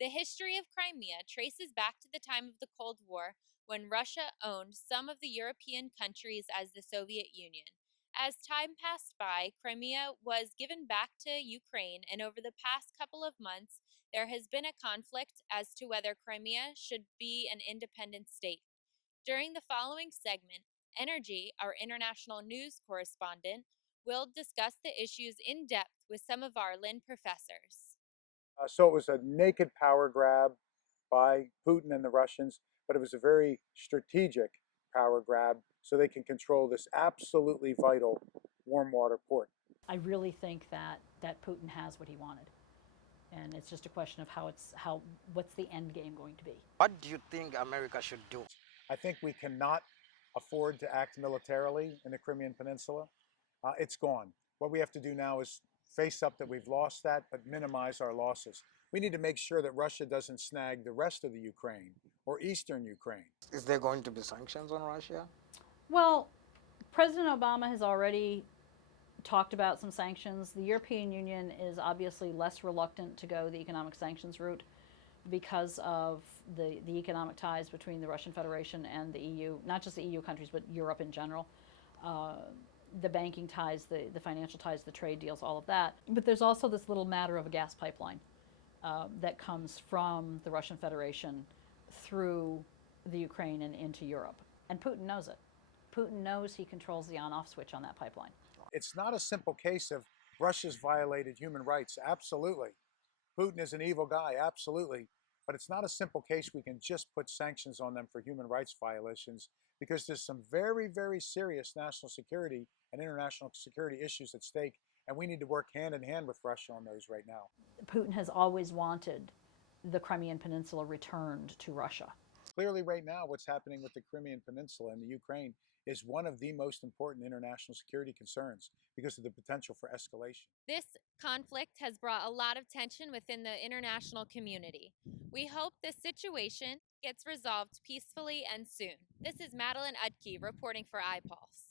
The history of Crimea traces back to the time of the Cold War when Russia owned some of the European countries as the Soviet Union. As time passed by, Crimea was given back to Ukraine, and over the past couple of months, there has been a conflict as to whether Crimea should be an independent state. During the following segment, Energy, our international news correspondent, will discuss the issues in depth with some of our Lynn professors. So it was a naked power grab by Putin and the Russians, but it was a very strategic power grab so they can control this absolutely vital warm water port. I really think that Putin has what he wanted, and it's just a question of what's the end game going to be. What do you think America should do? I think we cannot afford to act militarily in the Crimean Peninsula. It's gone. What we have to do now is face up that we've lost that, but minimize our losses. We need to make sure that Russia doesn't snag the rest of the Ukraine or eastern Ukraine. Is there going to be sanctions on Russia? Well, President Obama has already talked about some sanctions. The European Union is obviously less reluctant to go the economic sanctions route because of the economic ties between the Russian Federation and the EU, not just the EU countries, but Europe in general. The banking ties, the financial ties, the trade deals, all of that. But there's also this little matter of a gas pipeline that comes from the Russian Federation through the Ukraine and into Europe. And Putin knows it. Putin knows he controls the on-off switch on that pipeline. It's not a simple case of Russia's violated human rights. Absolutely. Putin is an evil guy. Absolutely. But it's not a simple case we can just put sanctions on them for human rights violations because there's some very, very serious national security and international security issues at stake. And we need to work hand in hand with Russia on those right now. Putin has always wanted the Crimean Peninsula returned to Russia. Clearly, right now, what's happening with the Crimean Peninsula and the Ukraine is one of the most important international security concerns because of the potential for escalation. This conflict has brought a lot of tension within the international community. We hope this situation gets resolved peacefully and soon. This is Madeline Udke reporting for iPulse.